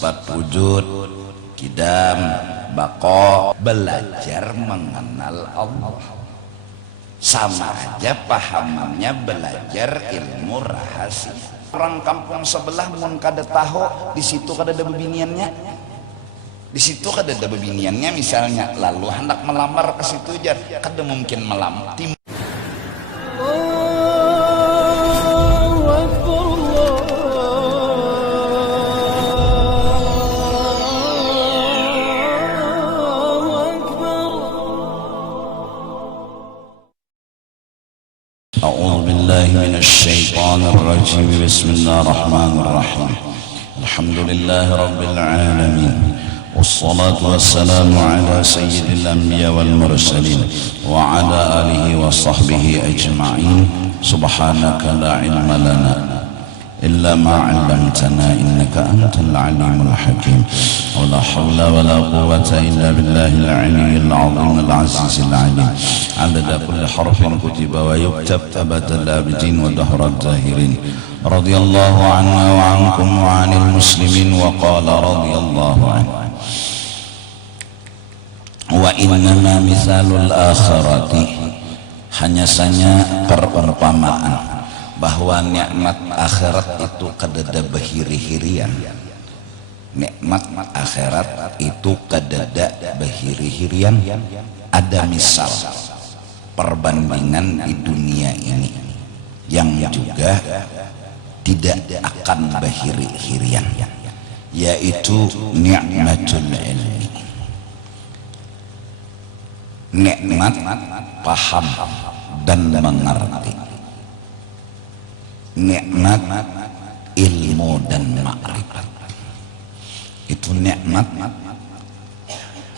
sifat wujud, kidam, baqo, belajar mengenal Allah. Sama aja pahamannya belajar ilmu rahasia. Orang kampung sebelah mun kada tahu, di situ kada ada bebiniannya. Di situ kada ada bebiniannya misalnya, lalu hendak melamar ke situ aja, kada mungkin melamar. أعوذ بالله من الشيطان الرجيم. بسم الله الرحمن الرحيم. الحمد لله رب العالمين، والصلاة والسلام على سيد الأنبياء والمرسلين وعلى آله وصحبه أجمعين. سبحانك لا علم لنا إلا ما علمتنا إنك أنت العليم الحكيم. ولا حول ولا قوة إلا بالله العلي العظيم العزيز العليم. عدد كل حرف كتب ويكتب أبد الآبدين ودهر الداهرين. رضي الله عنا وعنكم وعن المسلمين. وقال رضي الله عنه: وإنما مثال الآخرة. Hanya saja perumpamaan bahwa nikmat akhirat itu kadada bahiri-hirian. Nikmat akhirat itu kadada bahiri-hirian. Ada misal perbandingan di dunia ini yang juga tidak akan bahiri-hirian, yaitu nikmatul ilmi, nikmat paham dan mengerti, nikmat ilmu dan ma'rifat. Itu nikmat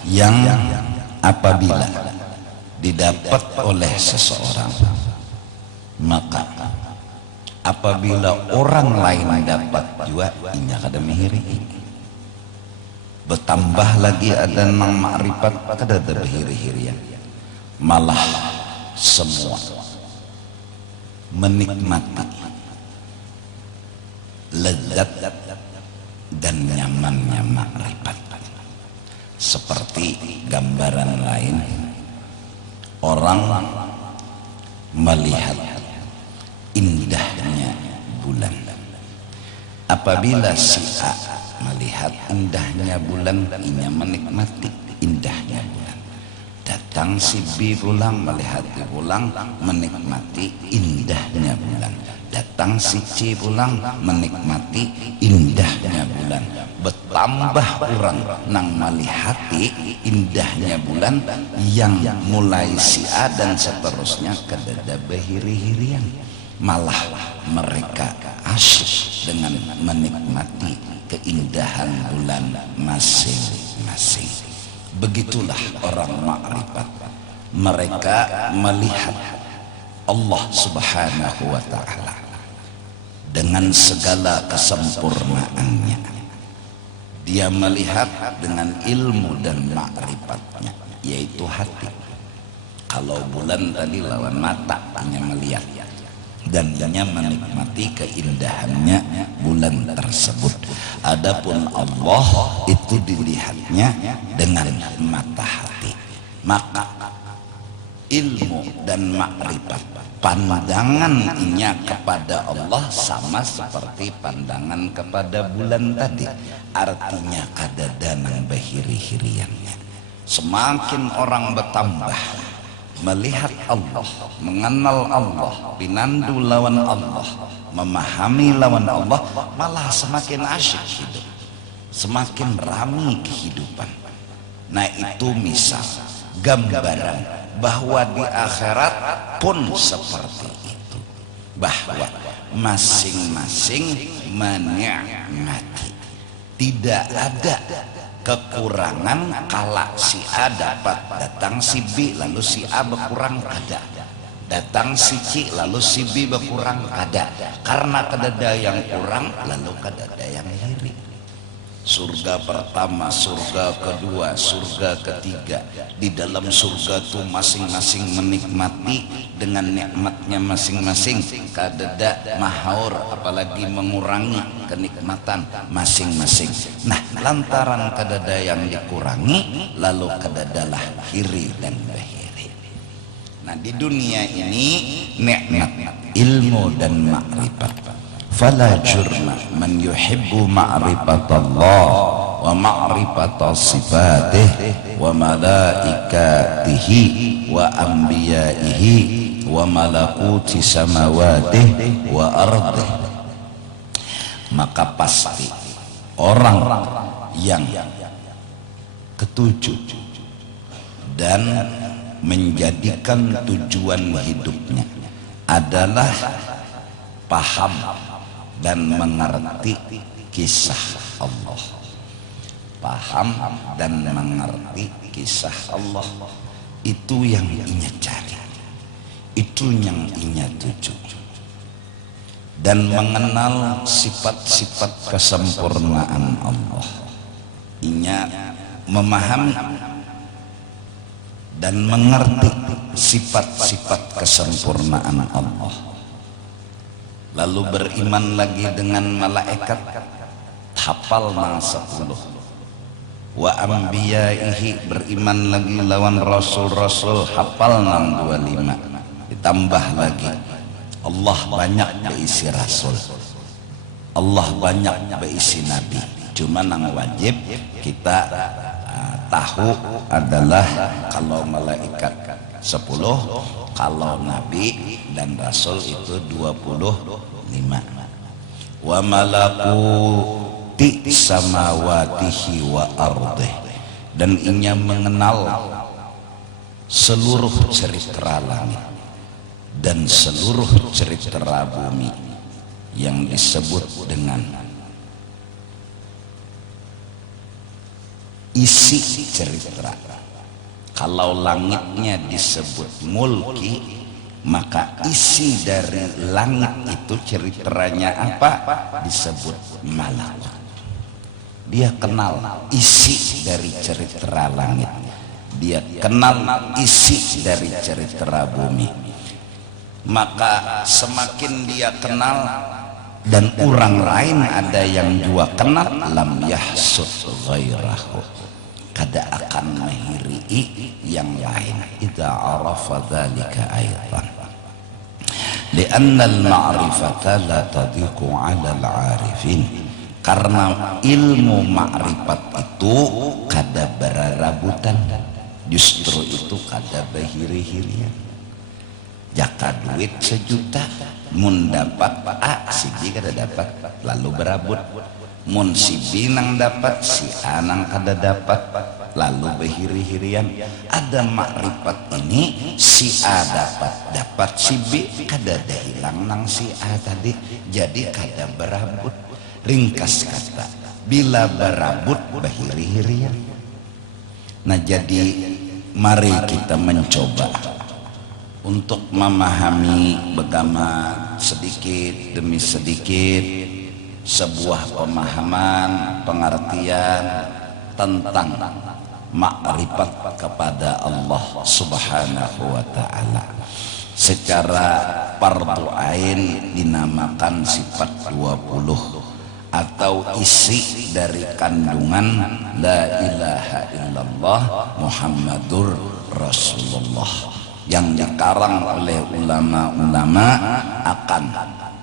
yang apabila didapat oleh seseorang, maka apabila orang lain dapat juga inya kada mihiri. Bertambah lagi ada nang ma'rifat kada ada bahiri-hirian, malah semua menikmati lezat dan nyamannya ma'rifat. Seperti gambaran lain, orang melihat indahnya bulan. Apabila si A melihat indahnya bulan, ia menikmati indahnya bulan. Datang si B pulang, melihat pulang, menikmati indahnya bulan. Datang si C pulang, menikmati indahnya bulan. Bertambah orang nang melihati indahnya bulan, yang mulai si A dan seterusnya kadada bahiri-hirian, malah mereka asyik dengan menikmati keindahan bulan masing-masing. Begitulah orang ma'rifat. Mereka melihat Allah subhanahu wa ta'ala dengan segala kesempurnaannya. Dia melihat dengan ilmu dan ma'rifatnya, yaitu hati. Kalau bulan tadi lawan mata, hanya melihat, dan dia menikmati keindahannya bulan tersebut. Adapun Allah itu dilihatnya dengan mata hati. Maka ilmu dan makrifat, pandangan inya kepada Allah sama seperti pandangan kepada bulan tadi. Artinya kadada nang bahiri-hiriannya. Semakin orang bertambah melihat Allah, mengenal Allah, pinandu lawan Allah, memahami lawan Allah, malah semakin asyik hidup, semakin ramai kehidupan. Nah, itu misal gambaran bahwa di akhirat pun seperti itu, bahwa masing-masing menikmati. Tidak ada kekurangan kala si A dapat, datang si B lalu si A berkurang, ada. Datang si C lalu si B berkurang, ada. Karena kadada yang kurang lalu kadada yang iri. Surga pertama, surga kedua, surga ketiga. Di dalam surga itu masing-masing menikmati dengan nikmatnya masing-masing. Kadada mahaur, apalagi mengurangi kenikmatan masing-masing. Nah, lantaran kadada yang dikurangi, lalu kadadalah hiri dan bahiri. Nah, di dunia ini nikmat ilmu dan ma'rifat. Fala jurma man yuhibbu ma'rifatallah wa ma'rifata sifatih wa malaikatihi wa anbiyaihi wa malakuti samawatih wa ardih. Maka pasti orang yang ketujuh dan menjadikan tujuan hidupnya adalah paham dan mengerti kisah Allah, paham dan mengerti kisah Allah, itu yang inya cari, itu yang inya tuju, dan mengenal sifat-sifat kesempurnaan Allah. Inya memahami dan mengerti sifat-sifat kesempurnaan Allah, lalu beriman lagi dengan malaikat, hafal nang 10, wa anbiyaihi, beriman lagi lawan rasul-rasul, hafal nang 25, ditambah lagi Allah banyak berisi rasul, Allah banyak berisi nabi. Cuma yang wajib kita tahu adalah kalau malaikat 10, kalau nabi dan rasul itu 25. Wa malakuti samawatihi wa ardih, dan inya mengenal seluruh cerita langit dan seluruh cerita bumi yang disebut dengan isi cerita. Kalau langitnya disebut mulki, maka isi dari langit itu ceritanya apa? Disebut malakut. Dia kenal isi dari cerita langit, dia kenal isi dari cerita bumi. Maka semakin dia kenal dan orang lain ada yang juga kenal, lam yahsud ghairahu, kada akan menghiri yang lain. Idza arafa dzalika aidan li'anna al-ma'rifata la tadiqu 'ala al-'arifin, karena ilmu ma'rifat itu kada berarabutan, justru itu kada bahiri-hirian. Jaka duit 1 juta mun dapat A, si B kada dapat, lalu berabut. Mun si B nang dapat, si A nang kada dapat, lalu behiri-hirian. Ada makrifat ini, si A dapat si B kada ada hilang nang si A tadi, jadi kada berabut. Ringkas kata, bila berabut behiri-hirian. Nah, jadi mari kita mencoba untuk memahami bagaimana sedikit demi sedikit sebuah pemahaman, pengertian tentang makrifat kepada Allah Subhanahu wa ta'ala. Secara fardu ain dinamakan sifat 20 atau isi dari kandungan la ilaha illallah Muhammadur Rasulullah, yang dikarang oleh ulama-ulama akan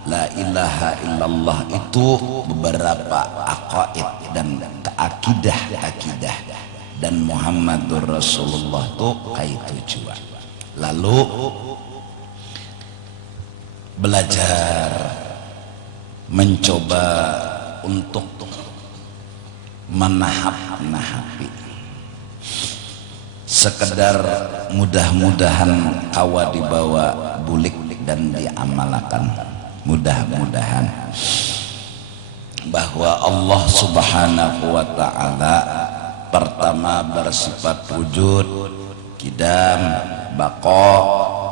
la ilaha illallah itu beberapa aqaid dan akidah, dan Muhammadur Rasulullah itu kaitu juga. Lalu belajar mencoba untuk menahap-nahapi, sekedar mudah-mudahan kawa dibawa bulik dan diamalkan. Mudah-mudahan bahwa Allah Subhanahu wa ta'ala pertama bersifat wujud, qidam, baqa,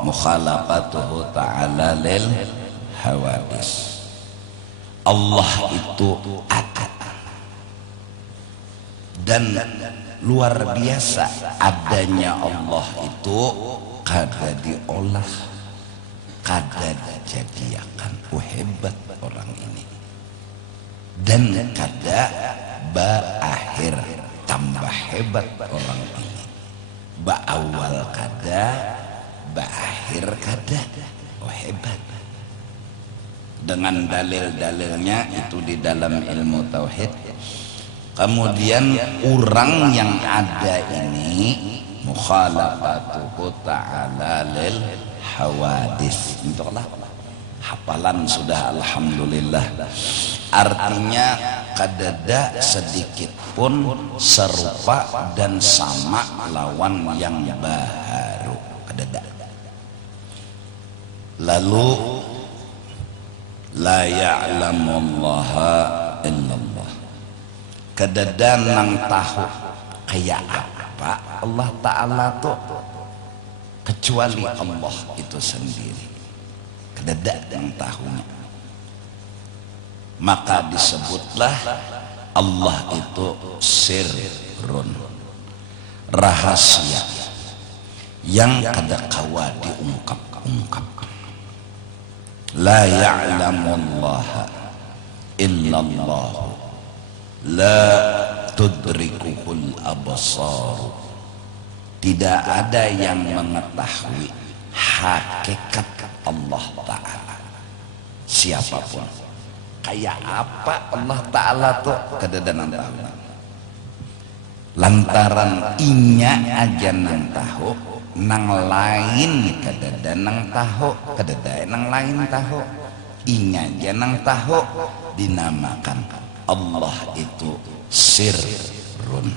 mukhalafatuhu ta'ala lil hawadis. Allah itu ada dan luar biasa adanya Allah itu kada diolah, kada dijadiakan. Hebat orang ini. dan kada baakhir tambah hebat orang ini. Baawal kada, baakhir kada. Oh hebat. Dengan dalil-dalilnya itu di dalam ilmu tauhid. Kemudian orang yang ada ini mukhalafatuhu ta'ala lil hawadis. Entahlah, hafalan sudah alhamdulillah. Artinya kadada sedikit pun serupa dan sama lawan yang baru, kadada. Lalu la ya'lamullaha illallah, kadada nang tahu kayak apa Allah Ta'ala tuh kecuali Allah itu sendiri, kadada yang tahunya. Maka disebutlah Allah itu sirrun, rahasia yang kada kawa diungkap-ungkap. La ya'lamullaha illallah, la tudrikuhul absar. Tidak ada yang mengetahui hakikat Allah Ta'ala, siapapun. Kayak apa Allah Ta'ala tuh kadada nang tahu. Lantaran inya aja nang tahu, nang lain kadada nang tahu, kadada nang lain tahu. Inya aja nang tahu, dinamakan Allah itu sirrun,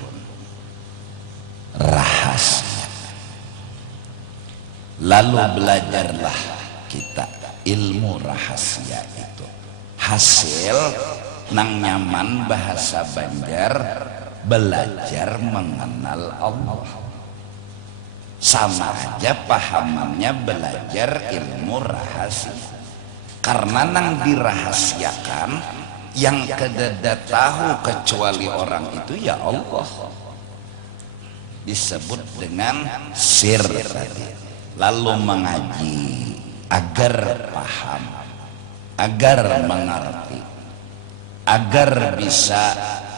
rahasia. Lalu belajarlah kita ilmu rahasia itu. Hasil nang nyaman bahasa Banjar, belajar mengenal Allah. Sama aja pahamannya belajar ilmu rahasia. Karena nang dirahasiakan yang kadada tahu kecuali orang itu ya Allah, disebut dengan sir tadi. Lalu mengaji agar paham, agar mengerti, agar bisa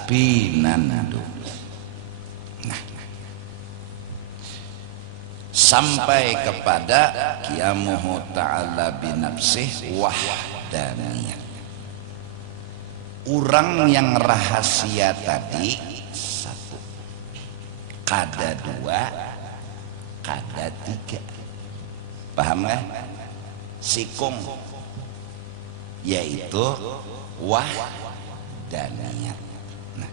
pinandu. Nah, sampai kepada qiyamuhu ta'ala binafsih wahdaniyah. Orang yang rahasia tadi satu, kada dua, kada tiga. Paham nggak? Sikung, yaitu wahdaniyah. Nah,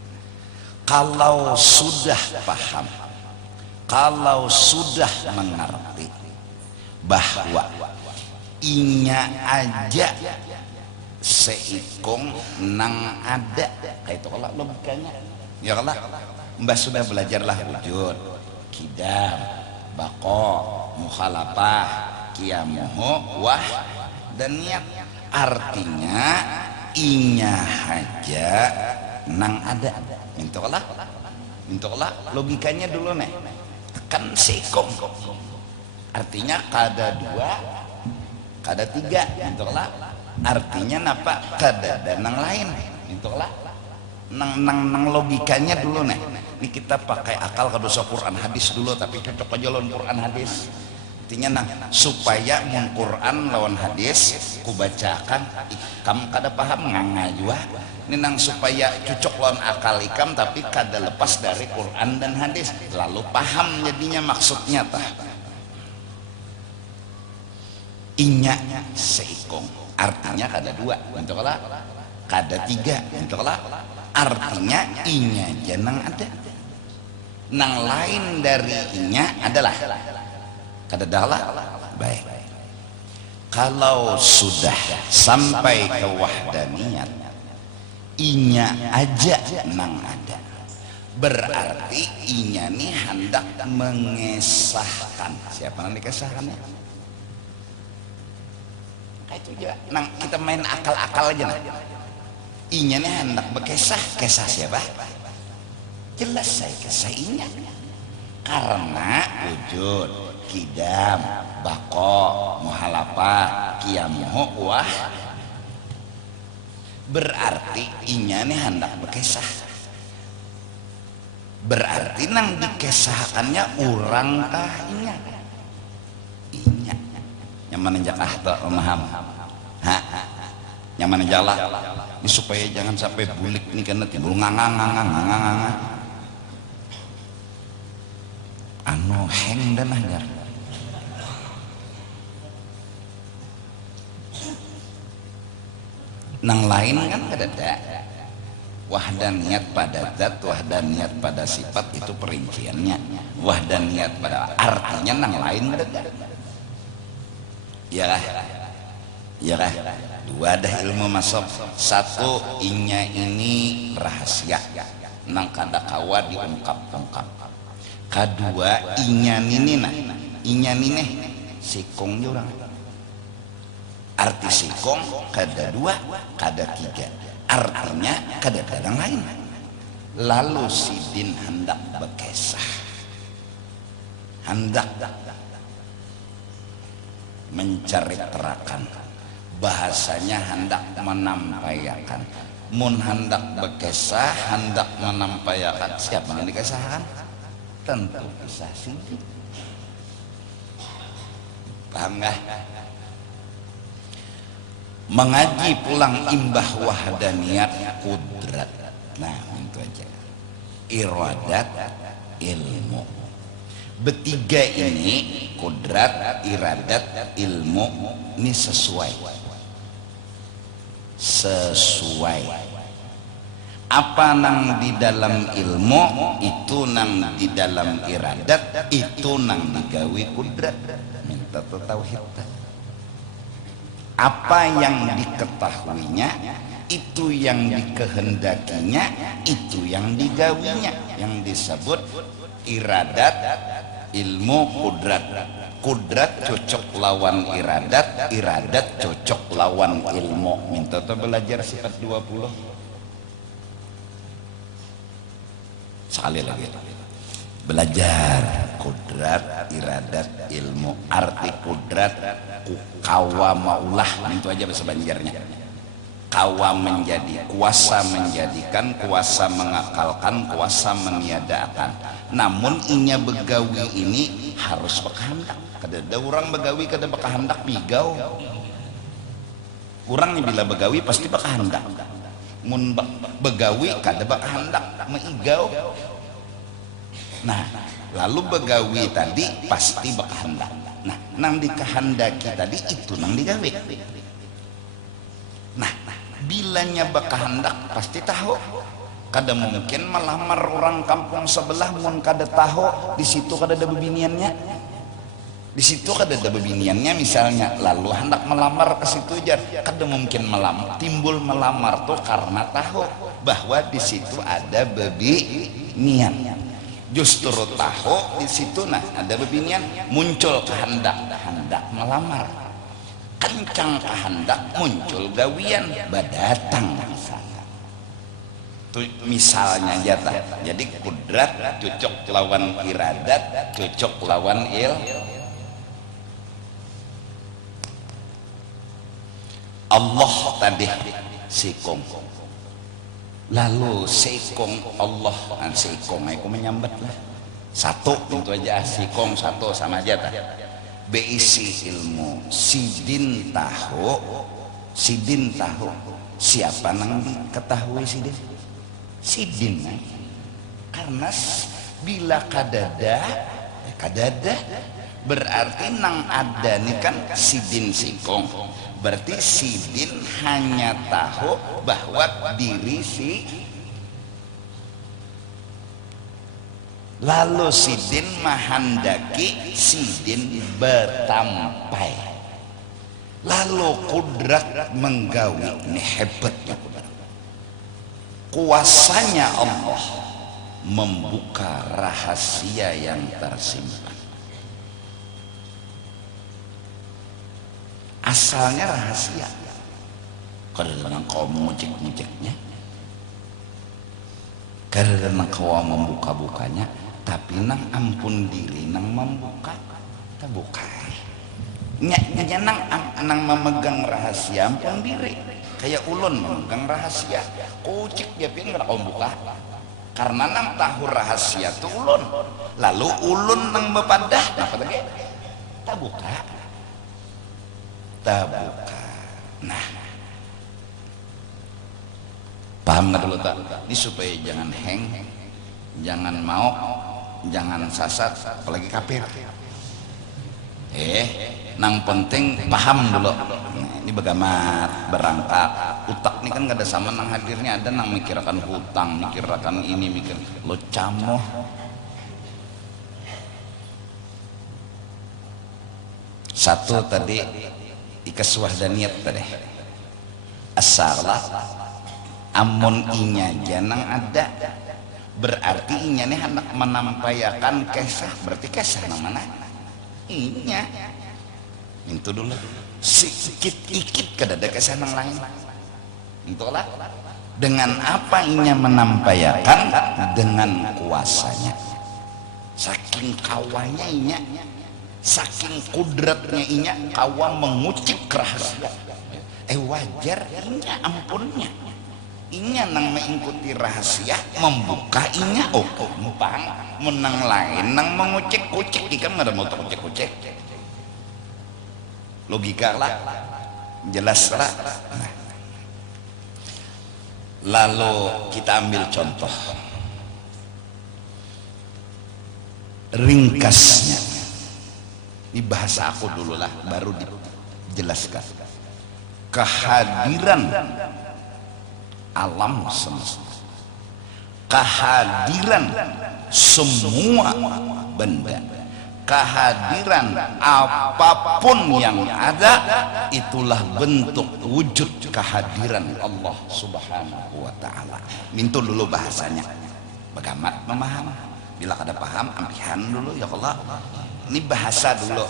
kalau sudah paham, kalau sudah mengerti bahwa inya aja seikung nang ada, kayak itu kalau logikanya ya kalau mbah sudah belajarlah wujud, kidam, bako, mukhalafah, qiyamuhu, wah dan niat. Artinya inya aja nang ada. Mintolah logikanya dulu nih, kan seikung, artinya kada dua, kada tiga. Mintolah artinya napa kada dan nang lain. Mintolah nang logikanya dulu nih. Ini kita pakai akal kadosa Quran hadis dulu, tapi cocok aja lawan Quran hadis. Artinya nang supaya mun Quran lawan hadis ku bacakan ikam kada paham nganga jua. Ini nang supaya cocok lawan akal ikam tapi kada lepas dari Quran dan hadis, lalu paham jadinya maksudnya tah. Inya seikung artinya kada dua, mintolah kada tiga, mintolah artinya inya janang ada, nang lain dari inya adalah kada dalah. Baik, kalau sudah sampai ke wahdaniyat, inya aja nang ada, berarti inya nih hendak mengesahkan. Siapa nang dikesahkannya? Kayak itu aja. Nang kita main akal-akal aja nah. Inya nih hendak berkesah, kesah siapa? Jelas saya kesah inya. Karena wujud, kidam, bako, muhalafah, qiyamuhu, wah. berarti inya nih hendak berkesah, berarti nang dikesahkannya orang kah inya nyaman jak ahta memaham nyaman jala ini supaya jangan sampai bulik nih karena timbul ngangang anu heng dan ajar nang lain kan ada wahdaniyat pada zat, wahdaniyat pada sifat itu perinciannya, wahdaniyat pada artinya nang lain ada ya lah dua dah ilmu masuk satu inya ini rahasia nang kada kawa diungkap-ungkap kedua inya nini sikong jurang arti sikong kada dua kada tiga artinya kada kadang lain lalu sidin hendak berkesah hendak mencari terakan bahasanya hendak menampayakan mun hendak berkesah hendak menampayakan siapa yang dikesahkan tentu kisah sidin paham gak mengaji pulang imbah wahdaniyat kudrat nah itu aja iradat ilmu bertiga ini kudrat iradat ilmu ini sesuai apa nang di dalam ilmu itu nang di dalam iradat itu nang digawi kudrat minta tauhid apa yang diketahuinya itu yang dikehendakinya itu yang digawinya yang disebut iradat ilmu kudrat kudrat cocok lawan iradat iradat cocok lawan ilmu minta tuh belajar sifat 20 sekali lagi belajar kudrat iradat ilmu arti kudrat kawa maulah itu aja bahasa Banjarnya kawa menjadi kuasa menjadikan kuasa mengakalkan kuasa meniadakan namun inya begawi ini harus berkehendak kada ada orang begawi kada berkehendak bigau orang bila begawi pasti berkehendak mun begawi kada berkehendak meigau nah lalu begawi tadi pasti berkehendak nah nang dikehendaki tadi itu nang digawe nah bilanya berkehendak pasti tahu kada mungkin melamar orang kampung sebelah mun kada tahu di situ kada ada bebiniannya di situ kada ada bebiniannya misalnya lalu hendak melamar ke situ aja kada mungkin melamar timbul melamar tuh karena tahu bahwa di situ ada bebinian justru tahu di situ nah ada bebinian muncul kehendak melamar kencang kehendak muncul gawian badatang tuh misalnya jatah jadi kudrat cocok lawan iradat cocok lawan Allah tadi sikong lalu sikong Allah sikong aku menyambat lah satu itu aja sikong satu sama aja tak beisi ilmu sidin tahu siapa nang ketahui sidin karena bila kadada berarti nang ada nih kan sidin sikong berarti sidin hanya tahu bahwa diri lalu sidin mahandaki sidin bertampai lalu kudrat menggawi ini hebatnya kudrat kuasanya Allah membuka rahasia yang tersimpan asalnya rahasia kadang-kadang kau mengecek-ngeceknya kadang-kadang kau membuka-bukanya tapi nang ampun diri nang membuka terbuka nang memegang rahasia ampun diri kayak ulun memegang rahasia kucik dia pin nggak kau buka karena nang tahu rahasia tuh ulun lalu ulun nang bepadah apa lagi tak buka nah paham nggak dulu tak ini supaya jangan hang jangan mau jangan sasat apalagi kafir nang penting paham dulu. Nah, ini bagaimana berangkat utak ini kan gak ada sama nang hadirnya ada nang mikirkan hutang mikirkan ini mikir lo camoh satu tadi ikas wahdaniyat tadi asalah amun inya janang ada berarti inya nih hendak menampayakan kisah berarti kisah namanya inya itu dulu sikit-ikit kadada kisah nang lain itulah dengan apa inya menampayakan dengan kuasanya saking kawanya inya saking kudratnya inya kawa mengucip rahasia wajar inya ampunnya inya nang mengikuti rahasia membuka inya mumpang menang lain nang mengucek-kucek ikan nggak ada mau kucek-kucek logika lah jelas lah nah. Lalu kita ambil contoh ringkasnya ini bahasa aku dulu lah baru dijelaskan kehadiran alam semesta kehadiran semua benda kehadiran apapun yang ada itulah bentuk wujud kehadiran Allah subhanahu wa ta'ala mintu dulu bahasanya bagaimana memaham bila kada paham ampihan dulu ya Allah ini bahasa dulu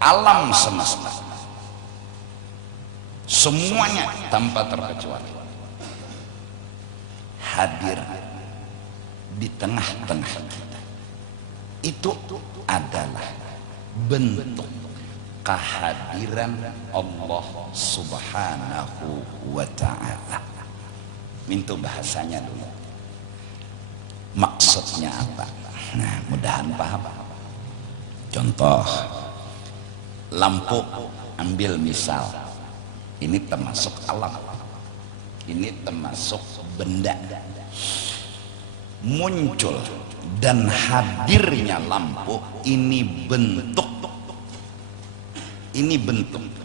alam semesta semuanya tanpa terkecuali hadir di tengah-tengah kita itu adalah bentuk kehadiran Allah subhanahu wa ta'ala mintu bahasanya dulu maksudnya apa nah mudahan paham contoh lampu ambil misal ini termasuk alam ini termasuk benda muncul dan hadirnya lampu ini bentuk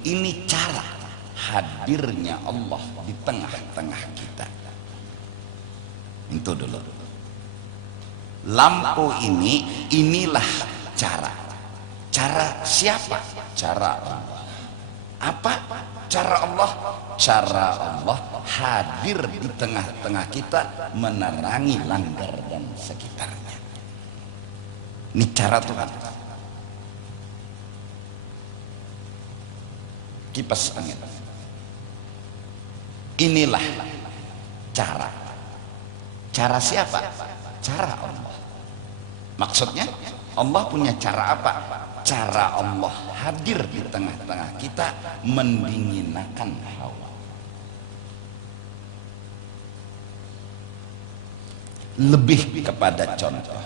ini cara hadirnya Allah di tengah-tengah kita itu dulu lampu inilah cara siapa cara Allah apa cara Allah hadir di tengah-tengah kita menerangi langgar dan sekitarnya ini cara Tuhan kipas angin inilah cara siapa cara Allah maksudnya Allah punya cara apa cara Allah hadir di tengah-tengah kita mendinginkan hawa lebih kepada contoh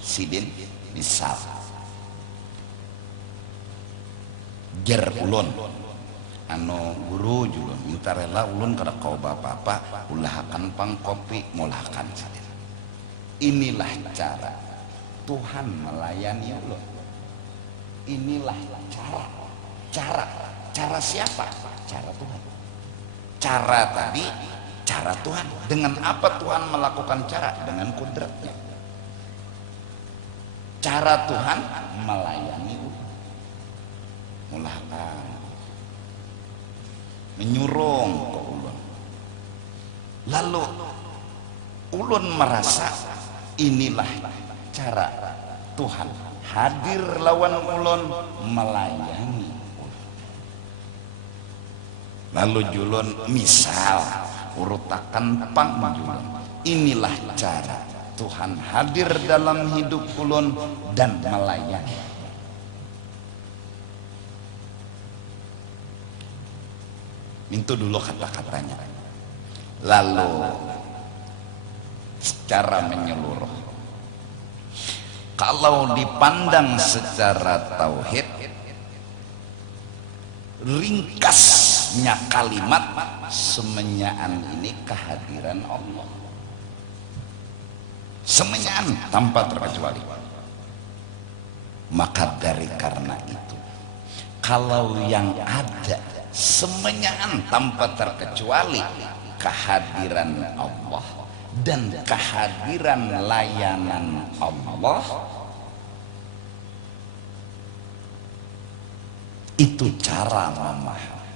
sidin misal jar ulun anu guru julun minta rela ulun kada kau bapak-bapak ulahakan pang kopi mulahakan sidin inilah cara Tuhan melayani ulun inilah cara siapa cara Tuhan cara tadi cara Tuhan dengan apa Tuhan melakukan cara dengan kudratnya cara Tuhan melayani mulakan menyurung ke ulun lalu ulun merasa inilah cara Tuhan hadir lawan ulun melayani lalu julun misal urutakan pang julun inilah cara Tuhan hadir dalam hidup ulun dan melayani Mintu dulu kata-katanya. Lalu secara menyeluruh, kalau dipandang secara tauhid, ringkasnya kalimat semenyaan ini kehadiran Allah. Semenyaan tanpa terkecuali. Maka dari karena itu, kalau yang ada semenyaan tanpa terkecuali kehadiran Allah dan kehadiran layanan Allah, itu cara memahami,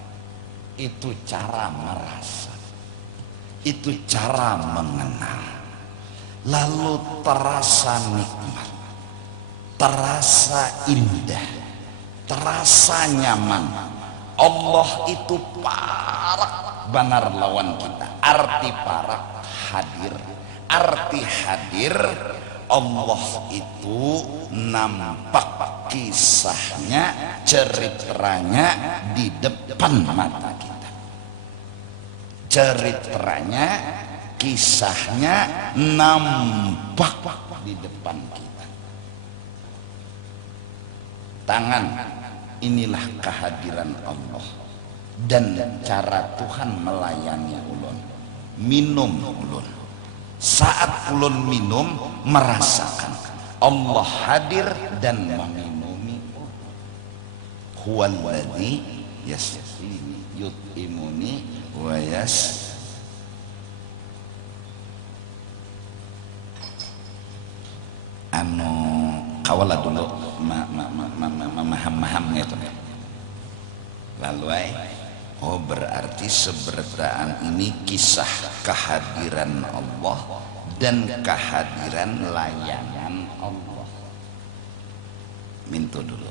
itu cara merasa, itu cara mengenal, lalu terasa nikmat, terasa indah, terasa nyaman. Allah itu parak banar lawan kita. Arti parak hadir, arti hadir Allah itu nampak kisahnya, ceritanya di depan mata kita. Ceritanya, kisahnya nampak di depan kita. Tangan, inilah kehadiran Allah dan cara Tuhan melayani ulun. Minum ulun, saat ulun minum merasakan Allah hadir dan meminumi. Huwallazi yasqini yut'imuni wa kawala dulu memaham-mahamnya itu. Lalu berarti seberdaan ini kisah kehadiran Allah dan kehadiran layanan Allah. Mintu dulu.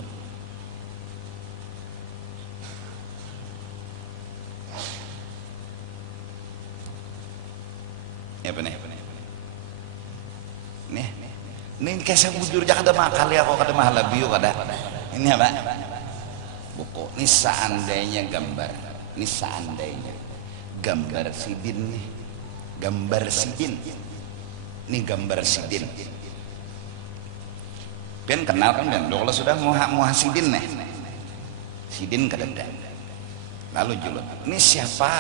Ya bener. Nih kisah bujur jak ada makal ya, kok kada mahalabiu kada. Ini apa? Buku. Ini seandainya gambar. Ini seandainya gambar sidin nih, gambar sidin. Ini gambar sidin. Pian kenal kan pian? Kalau sudah muha sidin nih, sidin kadada. Lalu julun. Ini siapa?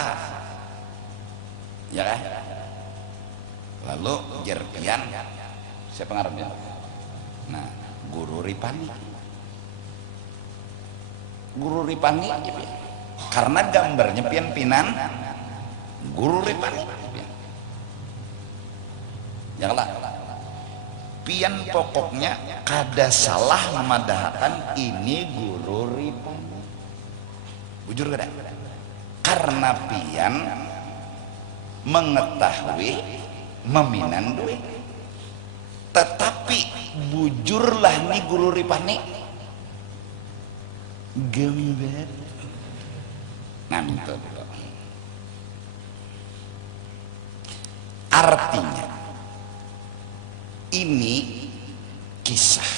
Ya kan? Lalu jerpian. Siapa ngarepnya? Nah, Guru Ripani. Guru Ripani aja pian. Karena gambarnya pian-pinan Guru Ripani. Janganlah. Pian pokoknya kada salah memadahkan ini Guru Ripani. Bujur kada? Karena pian mengetahui meminan duit. Tetapi bujurlah nih Guru Ripani gambar. Nah, itu. Artinya ini kisah,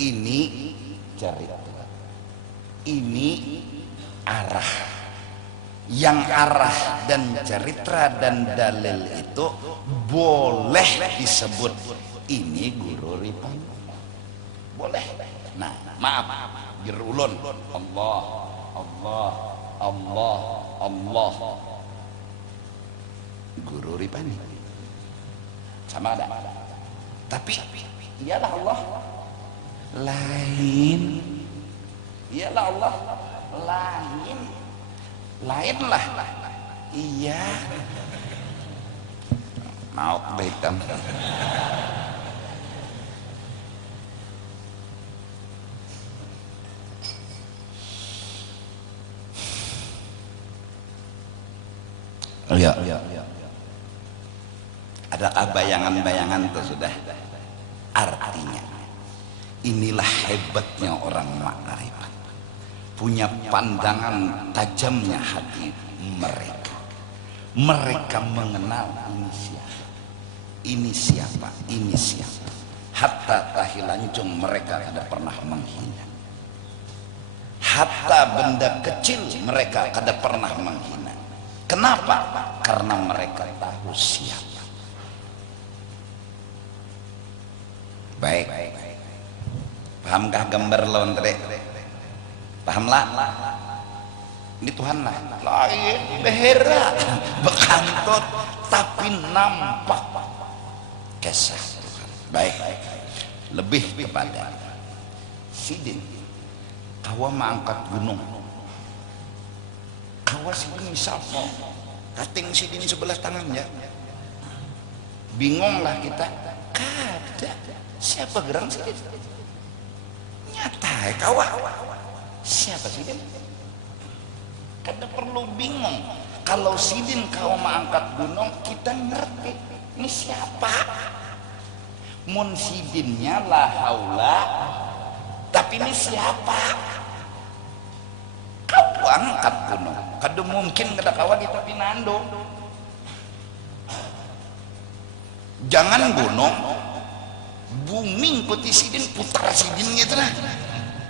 ini cerita, ini arah. Yang arah dan cerita dan dalil itu boleh disebut ini Guru Ripani, boleh. Nah, maaf gerulun Allah Allah Allah Allah Guru Ripani sama ada, tapi ialah Allah lain, ialah Allah lain lah. Iya, maaf baikan. Ya. Adakah bayangan-bayangan itu sudah? Artinya inilah hebatnya orang makrifat, punya pandangan tajamnya hati mereka. Mereka mengenal ini siapa. Hatta tahilancung mereka tidak pernah menghina. hatta benda kecil mereka kada pernah menghina. Kenapa? Karena mereka tahu siapa. Baik, pahamkah gambar lawan tadi? Pahamlah? Ini Tuhan lah, lain behera bekantot tapi nampak kisah Tuhan. Baik, lebih kepada Sidin kawa mengangkat gunung, kawa Sidin misalnya kating Sidin sebelah tangannya, bingunglah kita, kada siapa gerang Sidin nyata kawa siapa Sidin. Kada perlu bingung. Kalau Sidin kau mengangkat gunung, kita ngerti ini siapa. Mun Sidinnya la haula, tapi ini siapa? Kau angkat gunung, kada mungkin kada kawa kita pinando. Jangan gunung, bumi ikuti Sidin, putar Sidin gitu lah.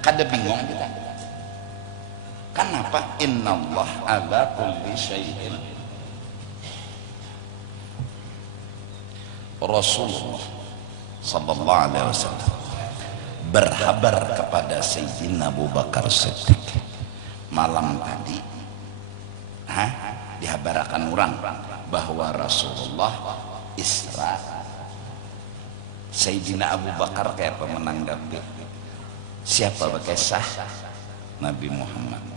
Kada bingung kita. Kenapa? Innallah ala kulli syai'in. Rasulullah sallallahu alaihi wasallam berhabar kepada Sayyidina Abu Bakar Siddiq malam tadi, dihabarakan orang bahwa Rasulullah Isra. Sayyidina Abu Bakar kayak menanggapi, siapa bekesah Nabi Muhammad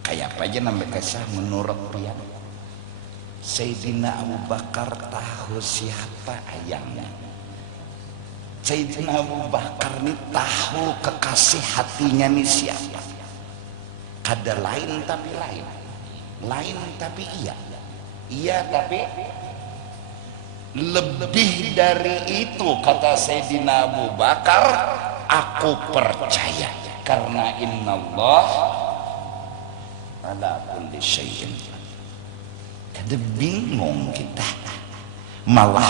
kayak apa aja nama kisah menurut dia. Sayyidina Abu Bakar tahu siapa ayahnya. Sayyidina Abu Bakar ini tahu kekasih hatinya nih siapa. Kada lain tapi lain, lain tapi iya, iya tapi lebih dari itu. Kata Sayyidina Abu Bakar, aku percaya karena innallah ala kulli syai'in. Kada bingung kita, malah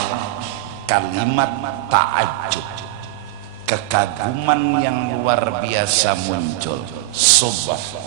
kalimat ta'ajub, kekaguman yang luar biasa muncul. Subhanallah.